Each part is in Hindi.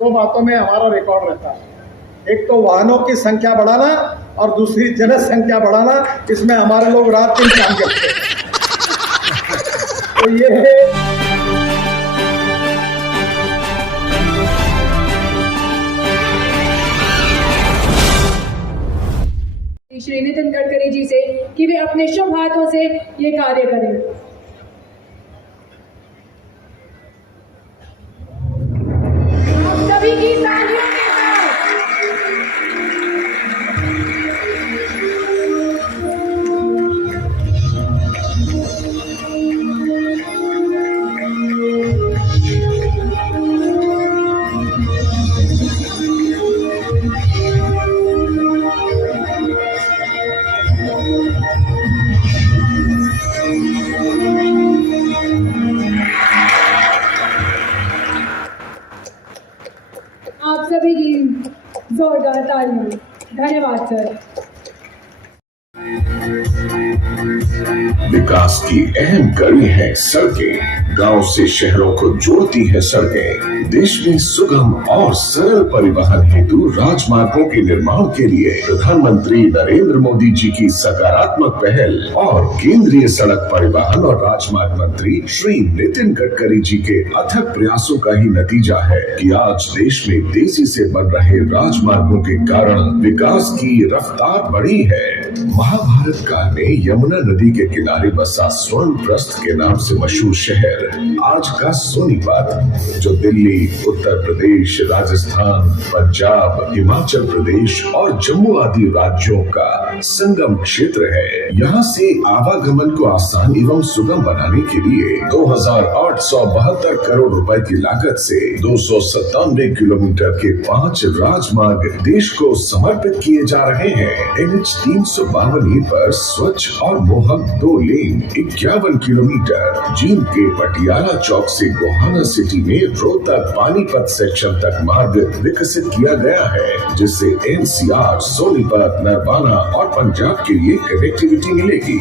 दो बातों में हमारा रिकॉर्ड रहता है, एक तो वाहनों की संख्या बढ़ाना और दूसरी जनसंख्या बढ़ाना। इसमें हमारे लोग रात दिन काम करते हैं। तो ये है श्री नितिन गडकरी जी से कि वे अपने शुभ हाथों से ये कार्य करें। सभी की तालियों के आप सभी की जोरदार तालियां। धन्यवाद सर। विकास की अहम कड़ी है सड़कें। गांव से शहरों को जोड़ती है सड़कें। देश में सुगम और सरल परिवहन हेतु राजमार्गों के निर्माण के लिए प्रधानमंत्री नरेंद्र मोदी जी की सकारात्मक पहल और केंद्रीय सड़क परिवहन और राजमार्ग मंत्री श्री नितिन गडकरी जी के अथक प्रयासों का ही नतीजा है कि आज देश में तेजी से बन रहे राजमार्गों के कारण विकास की रफ्तार बढ़ी है। महाभारत काल में यमुना नदी के किनारे बसा स्वर्णप्रस्थ के नाम से मशहूर शहर आज का सोनीपत, जो दिल्ली, उत्तर प्रदेश, राजस्थान, पंजाब, हिमाचल प्रदेश और जम्मू आदि राज्यों का संगम क्षेत्र है। यहाँ से आवागमन को आसान एवं सुगम बनाने के लिए 2,872 करोड़ रुपए की लागत से 297 किलोमीटर के 5 राजमार्ग देश को समर्पित किए जा रहे हैं। NH 352 पर स्वच्छ और मोहक 2 लेन 51 किलोमीटर, जींद के पटियाला चौक से गोहाना सिटी में रोहतक पानीपत सेक्शन तक मार्ग विकसित किया गया है, जिससे NCR, सोनीपत, नरवाना और पंजाब के लिए कनेक्टिविटी मिलेगी।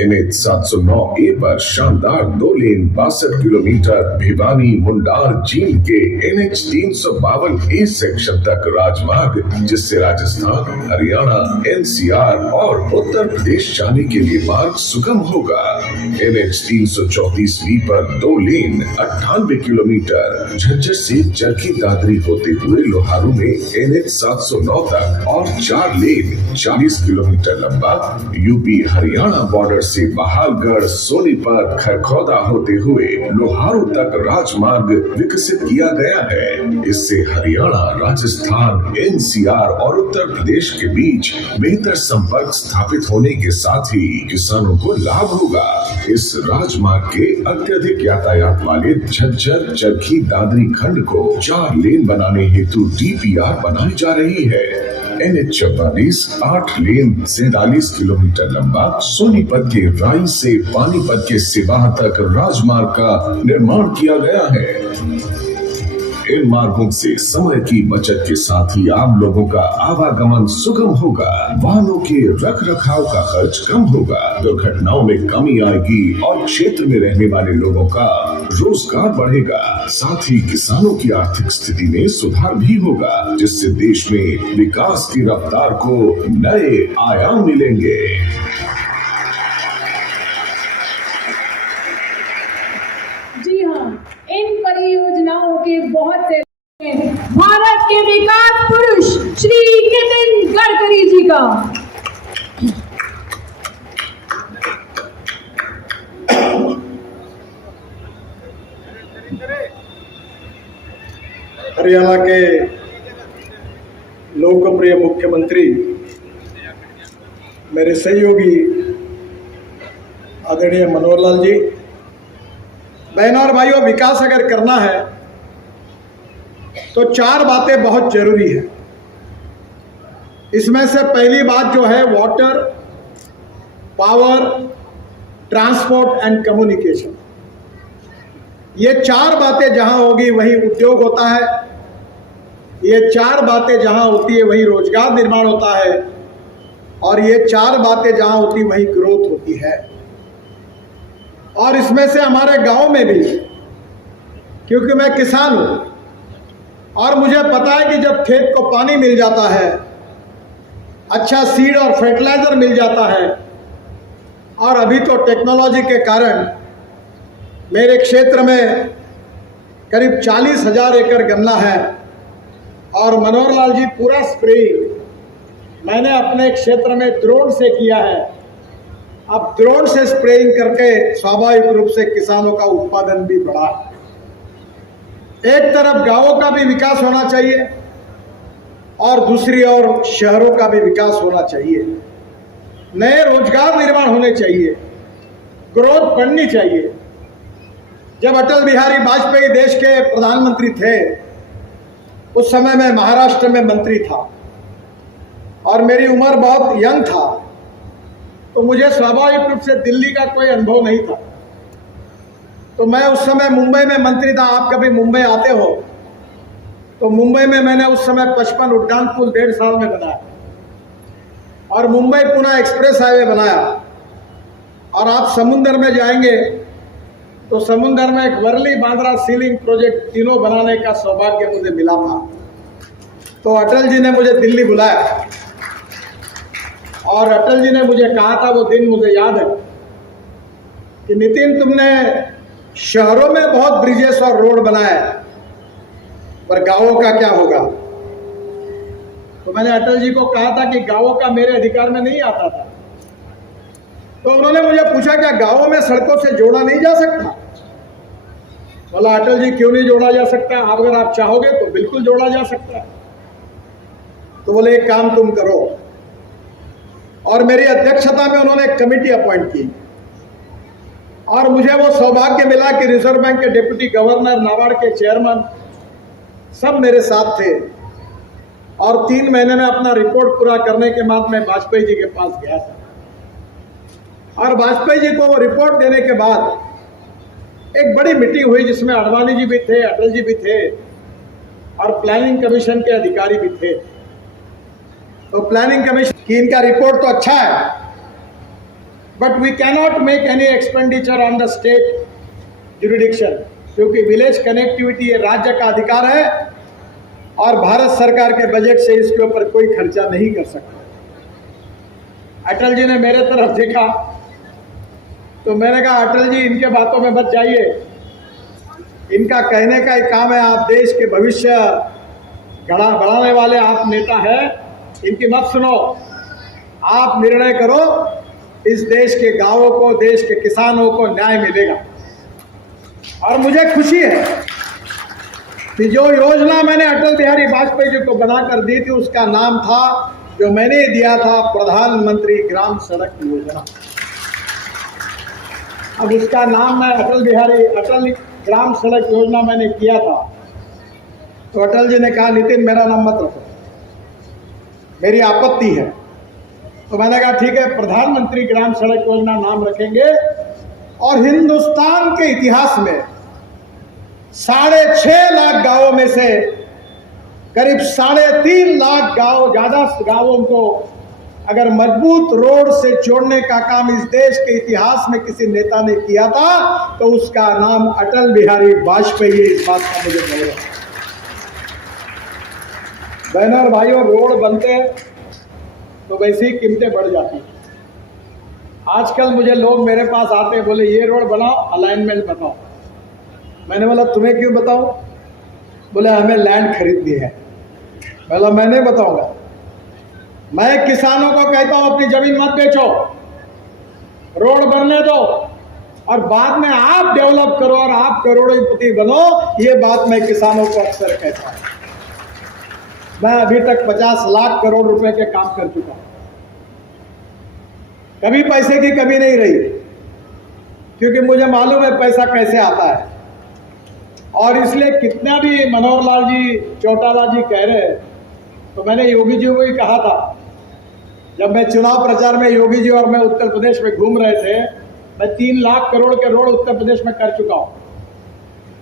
NH 709A पर शानदार 2 लेन 62 किलोमीटर भिवानी मुंडार जींद के NH 352A सेक्शन तक राजमार्ग, जिससे राजस्थान, हरियाणा, NCR और उत्तर प्रदेश जाने के लिए मार्ग सुगम होगा। NH 334B पर 2 लेन 98 किलोमीटर झज्जर से चरखी दादरी होते हुए लोहारू में NH 709 तक और 4 लेन 40 किलोमीटर लंबा यूपी हरियाणा बॉर्डर से बहालगढ़, सोनीपत, खरखौदा होते हुए लोहारू तक राजमार्ग विकसित किया गया है। इससे हरियाणा, राजस्थान, NCR और उत्तर प्रदेश के बीच बेहतर संपर्क स्थापित होने के साथ ही किसानों को लाभ होगा। इस राजमार्ग के अत्यधिक यातायात वाले झज्जर चरखी दादरी खंड को 4 लेन बनाने हेतु DPR बनाई जा रही है। NH 44 8 लेन 43 किलोमीटर लंबा सोनीपत के राई से पानीपत के सिवाह तक राजमार्ग का निर्माण किया गया है। इन मार्गों से समय की बचत के साथ ही आम लोगों का आवागमन सुगम होगा, वाहनों के रख रखाव का खर्च कम होगा, दुर्घटनाओं में कमी आएगी और क्षेत्र में रहने वाले लोगों का रोजगार बढ़ेगा। साथ ही किसानों की आर्थिक स्थिति में सुधार भी होगा, जिससे देश में विकास की रफ्तार को नए आयाम मिलेंगे। जी हाँ, इन परियोजनाओं के बहुत से भारत के विकास पुरुष श्री नितिन गडकरी जी का हरियाणा के लोकप्रिय मुख्यमंत्री मेरे सहयोगी आदरणीय मनोहर लाल जी। बहनों और भाइयों, विकास अगर करना है तो 4 बातें बहुत जरूरी है। इसमें से पहली बात जो है water, power, transport and communication. ये 4 बातें जहां होगी वहीं उद्योग होता है। ये 4 बातें जहां होती है वहीं रोजगार निर्माण होता है, और ये 4 बातें जहां होती वहीं ग्रोथ होती है। और इसमें से हमारे गांव में भी, क्योंकि मैं किसान हूं, और मुझे पता है कि जब खेत को पानी मिल जाता है, अच्छा सीड और फर्टिलाइजर मिल जाता है, और अभी तो टेक्नोलॉजी के कारण मेरे क्षेत्र में करीब 40,000 एकड़ गन्ना है, और मनोहर लाल जी पूरा स्प्रेइंग मैंने अपने क्षेत्र में ड्रोन से किया है। अब ड्रोन से स्प्रेइंग करके स्वाभाविक रूप से किसानों का उत्पादन भी बढ़ा है। एक तरफ गांवों का भी विकास होना चाहिए और दूसरी ओर शहरों का भी विकास होना चाहिए। नए रोजगार निर्माण होने चाहिए, ग्रोथ बढ़नी चाहिए। जब अटल बिहारी वाजपेयी देश के प्रधानमंत्री थे, उस समय मैं महाराष्ट्र में मंत्री था और मेरी उम्र बहुत यंग था, तो मुझे स्वाभाविक रूप से दिल्ली का कोई अनुभव नहीं था। तो मैं उस समय मुंबई में मंत्री था। आप कभी मुंबई आते हो तो मुंबई में मैंने उस समय 55 उड्डान पुल 1.5 साल में बनाया, और मुंबई पुणे एक्सप्रेस हाईवे बनाया। और आप समुद्र में जाएंगे तो समुद्र में एक वर्ली बांद्रा सीलिंग प्रोजेक्ट तीनों बनाने का सौभाग्य मुझे मिला था। तो अटल जी ने मुझे दिल्ली बुलाया और अटल जी ने मुझे कहा था, वो दिन मुझे याद है, कि नितिन तुमने शहरों में बहुत ब्रिजेस और रोड बनाए, पर गांवों का क्या होगा? तो मैंने अटल जी को कहा था कि गांवों का मेरे अधिकार में नहीं आता था। तो उन्होंने मुझे पूछा, क्या गांवों में सड़कों से जोड़ा नहीं जा सकता? बोला, अटल जी क्यों नहीं जोड़ा जा सकता? अगर आप चाहोगे तो बिल्कुल जोड़ा जा सकता है। तो बोले, एक काम तुम करो, और मेरी अध्यक्षता में उन्होंने एक कमेटी अपॉइंट की, और मुझे वो सौभाग्य मिला कि रिजर्व बैंक के डिप्टी गवर्नर, नाबार्ड के चेयरमैन सब मेरे साथ थे। और 3 महीने में अपना रिपोर्ट पूरा करने के बाद मैं वाजपेयी जी के पास गया था, और वाजपेयी जी को वो रिपोर्ट देने के बाद एक बड़ी मीटिंग हुई, जिसमें आडवाणी जी भी थे, अटल जी भी थे, और प्लानिंग कमीशन के अधिकारी भी थे। तो प्लानिंग कमीशन की इनका रिपोर्ट तो अच्छा है, but we cannot make any expenditure on the state jurisdiction, क्योंकि विलेज कनेक्टिविटी ये राज्य का अधिकार है और भारत सरकार के बजट से इसके ऊपर कोई खर्चा नहीं कर सकता। अटल जी ने मेरे तरफ देखा तो मैंने कहा, अटल जी इनके बातों में मत जाइए, इनका कहने का ही काम है, आप देश के भविष्य बढ़ाने वाले आप नेता हैं, इनकी मत सुनो, आप निर्णय करो, इस देश के गांवों को, देश के किसानों को न्याय मिलेगा। और मुझे खुशी है कि जो योजना मैंने अटल बिहारी वाजपेयी जी को बनाकर दी थी, उसका नाम था, जो मैंने दिया था, प्रधानमंत्री ग्राम सड़क योजना। अब उसका नाम मैं अटल ग्राम सड़क योजना मैंने किया था। तो अटल जी ने कहा, नितिन मेरा नाम मत रखो, मेरी आपत्ति है। तो मैंने कहा, ठीक है, प्रधानमंत्री ग्राम सड़क योजना नाम रखेंगे। और हिंदुस्तान के इतिहास में 6.5 लाख गांवों में से करीब 3.5 लाख गांव, ज्यादा गांवों को अगर मजबूत रोड से जोड़ने का काम इस देश के इतिहास में किसी नेता ने किया था, तो उसका नाम अटल बिहारी वाजपेयी। इस बात का मुझे गौरव है। बहनों और भाइयों, रोड बनते तो वैसे ही कीमतें बढ़ जाती। आजकल मुझे लोग मेरे पास आते हैं, बोले ये रोड बनाओ, अलाइनमेंट बताओ। मैंने बोला, तुम्हें क्यों बताऊं? बोले, हमें लैंड खरीदनी है। बोला, मैं नहीं बताऊंगा। मैं किसानों को कहता हूं, अपनी जमीन मत बेचो, रोड बनने दो, और बाद में आप डेवलप करो और आप करोड़पति बनो। ये बात मैं किसानों को अक्सर कहता हूं। मैं अभी तक 50 लाख करोड़ रुपए के काम कर चुका हूं। कभी पैसे की कमी नहीं रही, क्योंकि मुझे मालूम है पैसा कैसे आता है। और इसलिए कितना भी मनोहर लाल जी, चौटाला जी कह रहे हैं, तो मैंने योगी जी को ही कहा था, जब मैं चुनाव प्रचार में योगी जी और मैं उत्तर प्रदेश में घूम रहे थे, मैं 3 लाख करोड़ के रोड उत्तर प्रदेश में कर चुका हूं।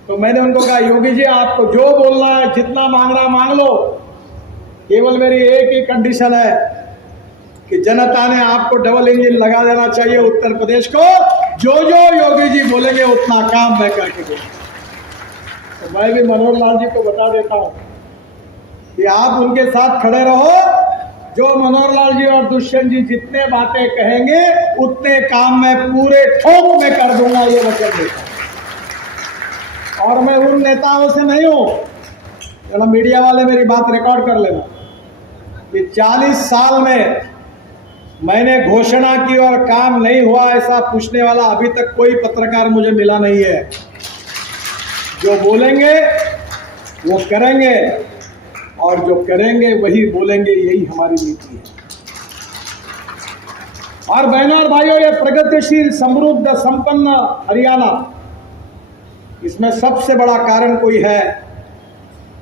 तो मैंने उनको कहा, योगी जी आपको जो बोलना है, जितना मांगना मांग लो, केवल मेरी एक ही कंडीशन है कि जनता ने आपको डबल इंजन लगा देना चाहिए उत्तर प्रदेश को। जो जो योगी जी बोलेंगे उतना काम मैं करके दूंगा। तो मैं भी मनोहर लाल जी को बता देता हूं कि आप उनके साथ खड़े रहो। जो मनोहर लाल जी और दुष्यंत जी जितने बातें कहेंगे उतने काम मैं पूरे ठोक में कर दूंगा, ये वचन देता हूं। और मैं उन नेताओं से नहीं हूं, जरा मीडिया वाले मेरी बात रिकॉर्ड कर लेना, कि 40 साल में मैंने घोषणा की और काम नहीं हुआ ऐसा पूछने वाला अभी तक कोई पत्रकार मुझे मिला नहीं है। जो बोलेंगे वो करेंगे और जो करेंगे वही बोलेंगे, यही हमारी नीति है। और बहनों और भाइयों, ये प्रगतिशील समृद्ध संपन्न हरियाणा, इसमें सबसे बड़ा कारण कोई है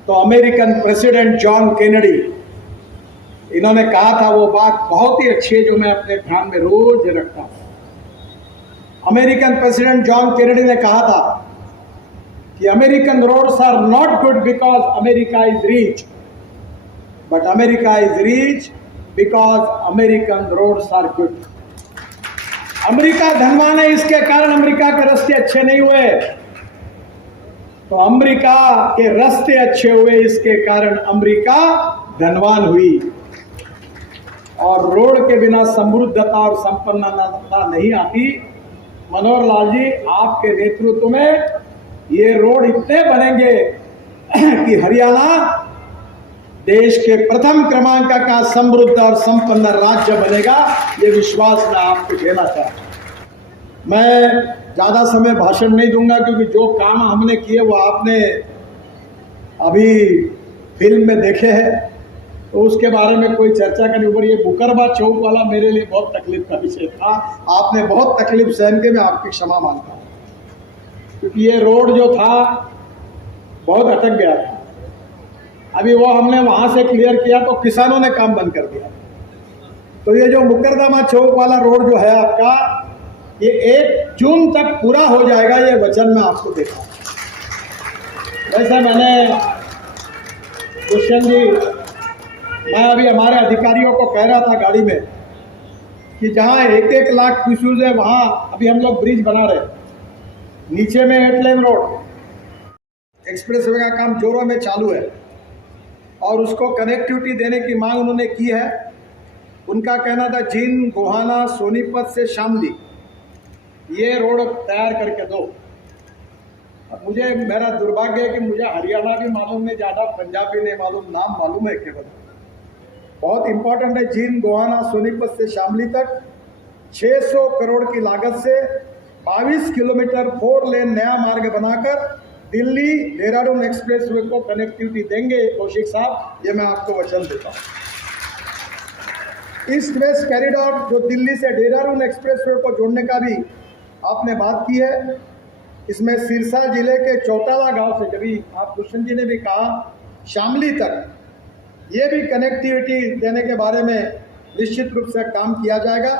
तो अमेरिकन प्रेसिडेंट जॉन केनेडी। इन्होंने कहा था वो बात बहुत ही अच्छी है जो मैं अपने ध्यान में रोज रखता हूं। अमेरिकन प्रेसिडेंट जॉन केनेडी ने कहा था कि American roads are not good because America is rich, but America is rich because American roads are good. America धनवान है, इसके कारण अमेरिका के रास्ते अच्छे नहीं हुए, तो अमेरिका के रास्ते अच्छे हुए, इसके कारण अमेरिका धनवान हुई। और रोड के बिना समृद्धता और संपन्नता नहीं आती। मनोहर लाल जी, आपके नेतृत्व में ये रोड इतने बनेंगे कि हरियाणा देश के प्रथम क्रमांक का समृद्ध और संपन्न राज्य बनेगा। ये विश्वास मैं आपको देना चाहता हूं। मैं ज़्यादा समय भाषण नहीं दूंगा, क्योंकि जो काम हमने किए वो आपने अभी फिल्म में देखे हैं, तो उसके बारे में कोई चर्चा करनी ऊपर। ये बुकरबा चौक वाला मेरे लिए बहुत तकलीफ का विषय था। आपने बहुत तकलीफ सहन के, मैं आपकी क्षमा मांगता हूँ, क्योंकि ये रोड जो था बहुत अटक गया था। अभी वो हमने वहाँ से क्लियर किया तो किसानों ने काम बंद कर दिया। तो ये जो मुकरदमा चौक वाला रोड जो है आपका, ये 1 जून तक पूरा हो जाएगा, ये वचन मैं आपको देता हूँ। वैसे मैंने दुष्यंत जी, मैं अभी हमारे अधिकारियों को कह रहा था गाड़ी में कि जहाँ 1-1 लाख क्यूसेक है वहाँ अभी हम लोग ब्रिज बना रहे हैं। नीचे में 8 लेन रोड एक्सप्रेस वे का काम जोरों में चालू है और उसको कनेक्टिविटी देने की मांग उन्होंने की है। उनका कहना था जींद, गोहाना, सोनीपत से शामली ये रोड तैयार करके दो। अब मुझे, मेरा दुर्भाग्य है कि मुझे हरियाणा भी मालूम नहीं, ज़्यादा पंजाबी नहीं मालूम, नाम मालूम है केवल। बहुत इंपॉर्टेंट है। जींद, गोहाना, सोनीपत से शामली तक 600 करोड़ की लागत से 22 किलोमीटर 4 लेन नया मार्ग बनाकर दिल्ली देहरादून एक्सप्रेसवे को कनेक्टिविटी देंगे। कौशिक साहब, ये मैं आपको वचन देता हूँ। ईस्ट वेस्ट कॉरिडोर जो दिल्ली से देहरादून एक्सप्रेसवे को जोड़ने का भी आपने बात की है। इसमें सिरसा जिले के चौटाला गांव से, जब आप दुष्यंत जी ने भी कहा, शामली तक ये भी कनेक्टिविटी देने के बारे में निश्चित रूप से काम किया जाएगा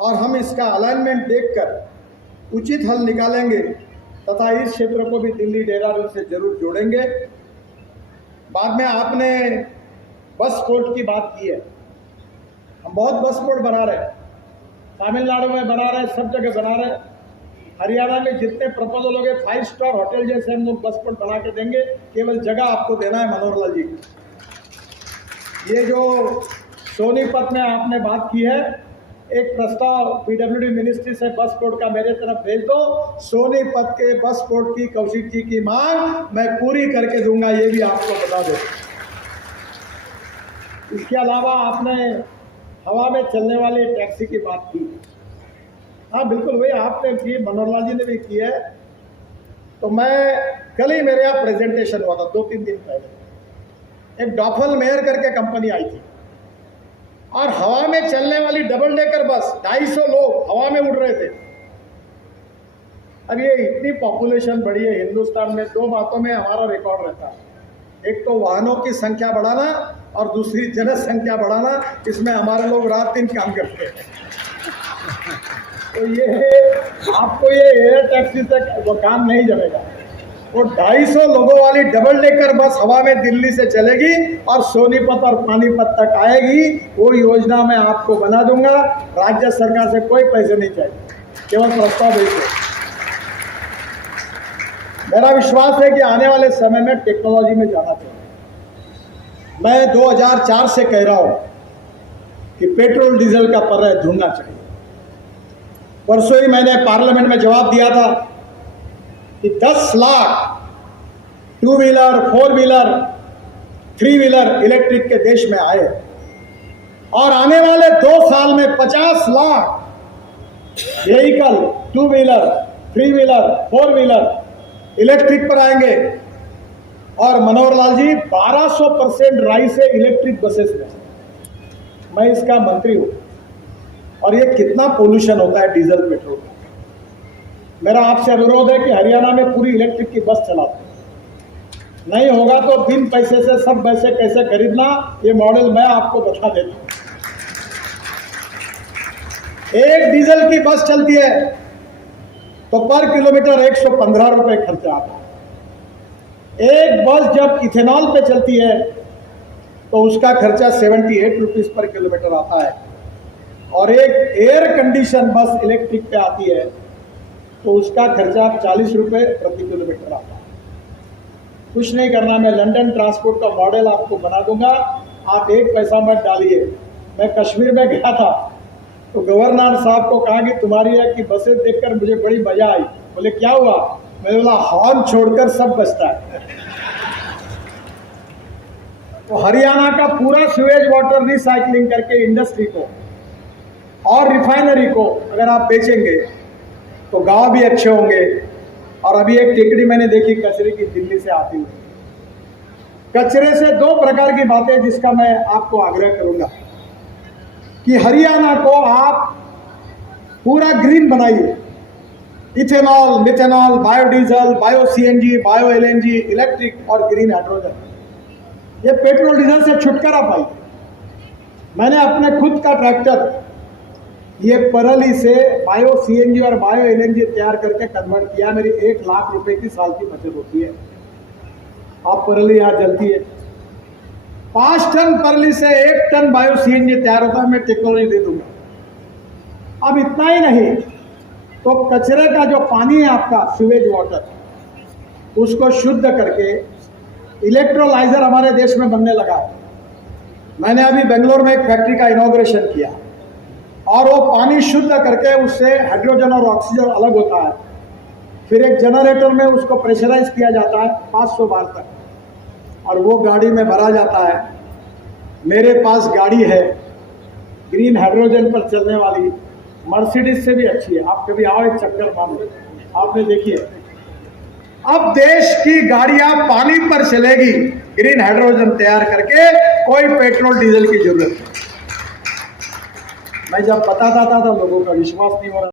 और हम इसका अलाइनमेंट देखकर उचित हल निकालेंगे तथा इस क्षेत्र को भी दिल्ली देहरादून से जरूर जोड़ेंगे। बाद में आपने बस पोर्ट की बात की है। हम बहुत बस पोर्ट बना रहे हैं, तमिलनाडु में बना रहे हैं, सब जगह बना रहे हैं। हरियाणा में जितने प्रपोजल हो गए 5 स्टार होटल जैसे हम लोग बस पोर्ट बना के देंगे। केवल जगह आपको देना है मनोहर लाल जी को। ये जो सोनीपत में आपने बात की है, एक प्रस्ताव पीडब्ल्यूडी मिनिस्ट्री से बस पोर्ट का मेरे तरफ भेज दो। सोनीपत के बस पोर्ट की कौशिक जी की मांग मैं पूरी करके दूंगा, ये भी आपको बता दो। इसके अलावा आपने हवा में चलने वाले टैक्सी की बात की। हाँ बिल्कुल, वही आपने की, मनोहर लाल जी ने भी की है। तो मैं कल ही मेरे यहाँ प्रेजेंटेशन हुआ था 2-3 दिन पहले। एक डॉफल मेयर करके कंपनी आई थी और हवा में चलने वाली डबल डेकर बस 250 लोग हवा में उड़ रहे थे। अब ये इतनी पॉपुलेशन बढ़ी है हिंदुस्तान में, 2 बातों में हमारा रिकॉर्ड रहता है। एक तो वाहनों की संख्या बढ़ाना और दूसरी जनसंख्या बढ़ाना। इसमें हमारे लोग रात दिन काम करते हैं। तो ये आपको ये एयर टैक्सी से वो काम नहीं जमेगा। वो 250 लोगों वाली डबल डेकर बस हवा में दिल्ली से चलेगी और सोनीपत और पानीपत तक आएगी। वो योजना मैं आपको बना दूंगा। राज्य सरकार से कोई पैसे नहीं चाहिए, केवल प्रस्ताव भेजिए। मेरा विश्वास है कि आने वाले समय में टेक्नोलॉजी में जाना चाहिए। मैं 2004 से कह रहा हूं कि पेट्रोल डीजल का पर्याय ढूंढना चाहिए। परसों ही मैंने पार्लियामेंट में जवाब दिया था कि 10 lakh 2 wheeler 4 wheeler 3 wheeler electric के देश में आए और आने वाले 2 साल में 50 lakh vehicle 2 wheeler 3 wheeler 4 wheeler electric पर आएंगे। और मनोहर लाल जी 1200% राइस है इलेक्ट्रिक बसेस में। मैं इसका मंत्री हूं और ये कितना पोल्यूशन होता है डीजल पेट्रोल का। मेरा आपसे अनुरोध है कि हरियाणा में पूरी इलेक्ट्रिक की बस चलाते, नहीं होगा तो बिन पैसे से सब पैसे कैसे खरीदना, ये मॉडल मैं आपको बता देता हूं। एक डीजल की बस चलती है तो पर किलोमीटर 115 रुपए खर्चा आता है। एक बस जब इथेनॉल पे चलती है तो उसका खर्चा 78 रुपीज पर किलोमीटर आता है। और एक एयर कंडीशन बस इलेक्ट्रिक पे आती है तो उसका खर्चा 40 रुपए प्रति किलोमीटर आता है। कुछ नहीं करना, मैं लंदन ट्रांसपोर्ट का मॉडल आपको बना दूंगा, आप एक पैसा मत डालिए। मैं कश्मीर में गया था तो गवर्नर साहब को कहा कि तुम्हारी यहाँ की बसें देखकर मुझे बड़ी मजा आई। बोले क्या हुआ? मैंने बोला हॉर्न छोड़कर सब बचता है। तो हरियाणा का पूरा सीवेज वाटर रिसाइकलिंग करके इंडस्ट्री को और रिफाइनरी को अगर आप बेचेंगे तो गांव भी अच्छे होंगे। और अभी एक टिकड़ी मैंने देखी कचरे की दिल्ली से आती हुई। कचरे से 2 प्रकार की बातें जिसका मैं आपको आग्रह करूंगा कि हरियाणा को आप पूरा ग्रीन बनाइए। Ethanol, methanol, biodiesel, bio CNG, bio LNG, electric और ग्रीन हाइड्रोजन, ये पेट्रोल डीजल से छुटकारा पाई। मैंने अपने खुद का ट्रैक्टर ये परली से बायो सीएनजी और बायो एलएनजी तैयार करके कन्वर्ट किया। मेरी 1 लाख रुपए की साल की बचत होती है। आप परली यहाँ जलती है, 5 टन परली से 1 टन बायो सीएनजी तैयार होता है। मैं टेक्नोलॉजी दे दूंगा। अब इतना ही नहीं तो कचरे का जो पानी है आपका सीवेज वाटर, उसको शुद्ध करके इलेक्ट्रोलाइजर हमारे देश में बनने लगा है। मैंने अभी बेंगलोर में एक फैक्ट्री का इनॉग्रेशन किया और वो पानी शुद्ध करके उससे हाइड्रोजन और ऑक्सीजन अलग होता है। फिर एक जनरेटर में उसको प्रेशराइज किया जाता है 500 बार तक और वो गाड़ी में भरा जाता है। मेरे पास गाड़ी है ग्रीन हाइड्रोजन पर चलने वाली, मर्सिडीज से भी अच्छी है। आप कभी आओ, एक चक्कर मारो, आपने देखिए। अब देश की गाड़ियां पानी पर चलेगी ग्रीन हाइड्रोजन तैयार करके, कोई पेट्रोल डीजल की जरूरत नहीं। मैं जब बताता था तो लोगों का विश्वास नहीं हो रहा।